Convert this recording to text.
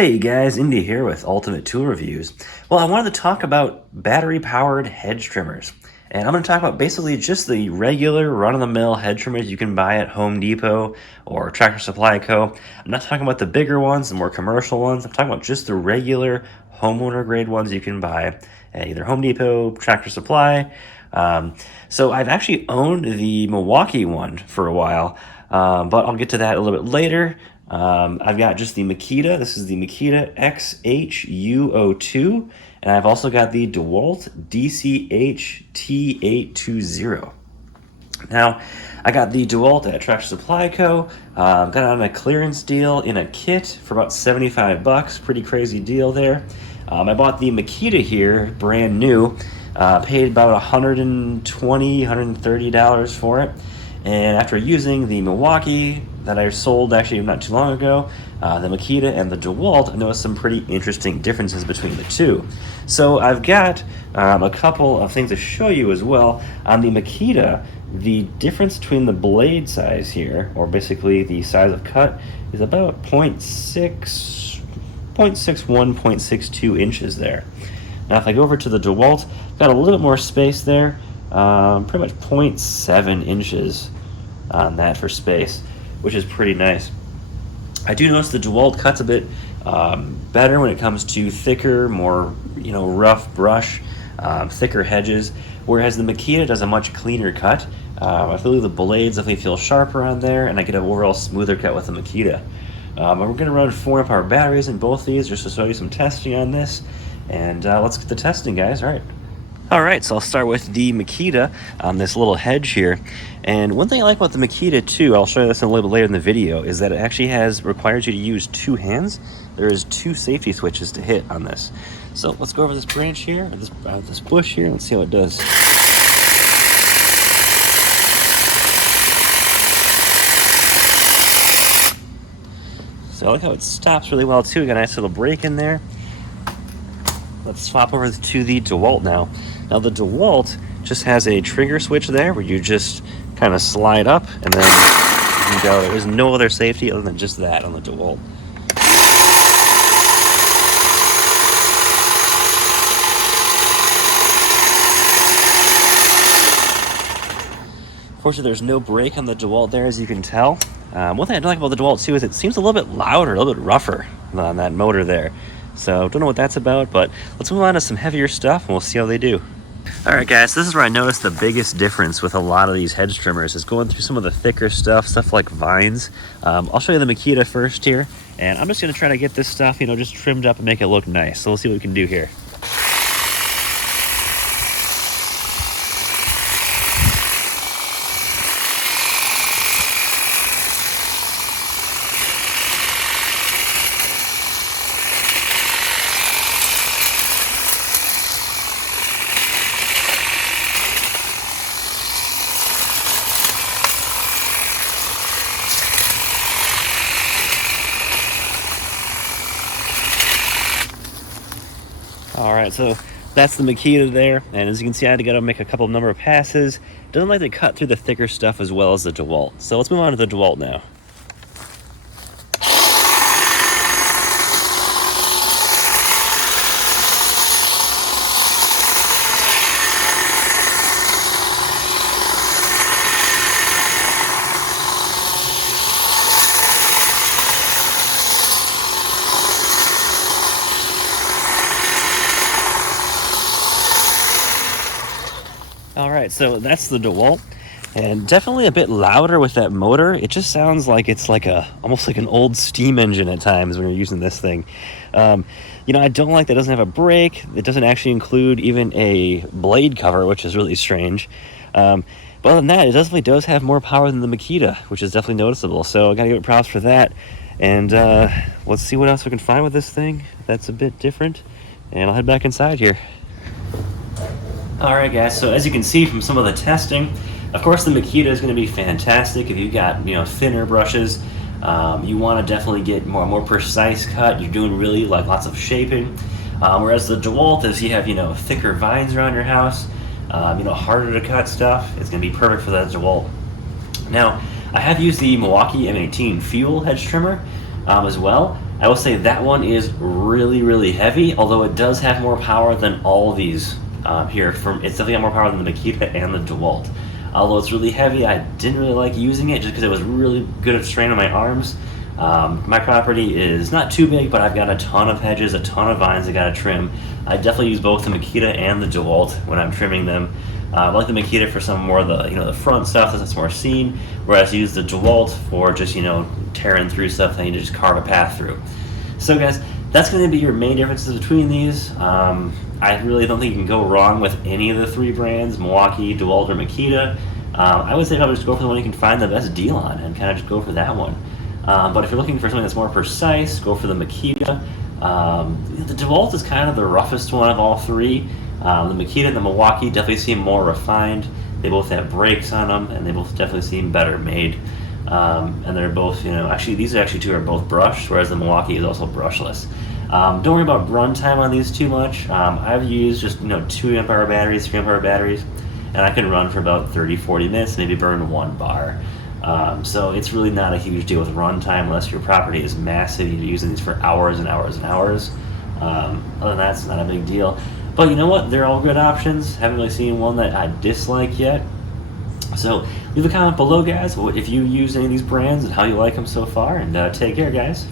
Hey guys, Indy here with Ultimate Tool Reviews. Well, I wanted to talk about battery-powered hedge trimmers. And I'm going to talk about basically just the regular run-of-the-mill hedge trimmers you can buy at Home Depot or Tractor Supply Co. I'm not talking about the bigger ones, the more commercial ones. I'm talking about just the regular homeowner grade ones you can buy at either Home Depot, Tractor Supply. So I've actually owned the Milwaukee one for a while, but I'll get to that a little bit later. I've got just the Makita. This is the Makita XHU02, and I've also got the Dewalt DCHT820. Now, I got the Dewalt at Tractor Supply Co. Got it on a clearance deal in a kit for about 75 bucks. Pretty crazy deal there. I bought the Makita here, brand new. Paid about $120, $130 for it. And after using the Milwaukee that I sold actually not too long ago, the Makita and the Dewalt, I noticed some pretty interesting differences between the two. So I've got a couple of things to show you as well. On the Makita, the difference between the blade size here, or basically the size of cut, is about 0.61, 0.62 inches there. Now if I go over to the Dewalt, got a little bit more space there, pretty much 0.7 inches on that for space, which is pretty nice. I do notice the Dewalt cuts a bit better when it comes to thicker, more rough brush, thicker hedges, whereas the Makita does a much cleaner cut. I feel like the blades definitely feel sharper on there, and I get an overall smoother cut with the Makita. We're going to run 4-amp-hour batteries in both these just to show you some testing on this, and let's get the testing, guys. All right, so I'll start with the Makita on this little hedge here. And one thing I like about the Makita too, I'll show you this a little bit later in the video, is that it actually requires you to use 2 hands. There is 2 safety switches to hit on this. So let's go over this branch here, or this bush here, let's see how it does. So I like how it stops really well too. We got a nice little break in there. Let's swap over to the Dewalt now. Now the Dewalt just has a trigger switch there where you just kind of slide up and then you can go. There's no other safety other than just that on the Dewalt. Unfortunately, there's no brake on the Dewalt there, as you can tell. One thing I don't like about the Dewalt too is it seems a little bit louder, a little bit rougher on that motor there. So don't know what that's about, but let's move on to some heavier stuff and we'll see how they do. All right, guys, this is where I noticed the biggest difference with a lot of these hedge trimmers is going through some of the thicker stuff like vines. I'll show you the Makita first here, and I'm just gonna try to get this stuff, just trimmed up and make it look nice. So we'll see what we can do here. All right, so that's the Makita there, and as you can see, I had to go make a couple number of passes. Doesn't like to cut through the thicker stuff as well as the Dewalt. So let's move on to the Dewalt now. All right, so that's the Dewalt, and definitely a bit louder with that motor. It just sounds like it's almost like an old steam engine at times when you're using this thing. I don't like that it doesn't have a brake. It doesn't actually include even a blade cover, which is really strange. But other than that, it definitely does have more power than the Makita, which is definitely noticeable. So I gotta give it props for that. And let's see what else we can find with this thing that's a bit different. And I'll head back inside here. Alright guys, so as you can see from some of the testing, of course the Makita is going to be fantastic if you've got thinner brushes. You want to definitely get more precise cut. You're doing really lots of shaping. Whereas the Dewalt, as you have thicker vines around your house, harder to cut stuff, it's going to be perfect for that Dewalt. Now I have used the Milwaukee M18 Fuel hedge trimmer as well. I will say that one is really, really heavy, although it does have more power than all these here. It's definitely got more power than the Makita and the Dewalt. Although it's really heavy, I didn't really like using it just because it was really good at strain on my arms. My property is not too big, but I've got a ton of hedges, a ton of vines I gotta trim. I definitely use both the Makita and the Dewalt when I'm trimming them. I like the Makita for some more of the the front stuff that's more seen, whereas I use the Dewalt for just tearing through stuff that you need to just carve a path through. So guys, that's going to be your main differences between these. I really don't think you can go wrong with any of the three brands, Milwaukee, Dewalt, or Makita. I would say probably just go for the one you can find the best deal on and kind of just go for that one. But if you're looking for something that's more precise, go for the Makita. The Dewalt is kind of the roughest one of all three. The Makita and the Milwaukee definitely seem more refined. They both have brakes on them, and they both definitely seem better made. And they're both, actually these two are both brushed, whereas the Milwaukee is also brushless. Don't worry about run time on these too much. I've used just 2 amp hour batteries, 3 amp hour batteries, and I can run for about 30-40 minutes, maybe burn 1 bar. So it's really not a huge deal with run time unless your property is massive. You're using these for hours and hours and hours. Other than that, it's not a big deal. But you know what? They're all good options. Haven't really seen one that I dislike yet. So leave a comment below, guys, if you use any of these brands and how you like them so far. And take care, guys.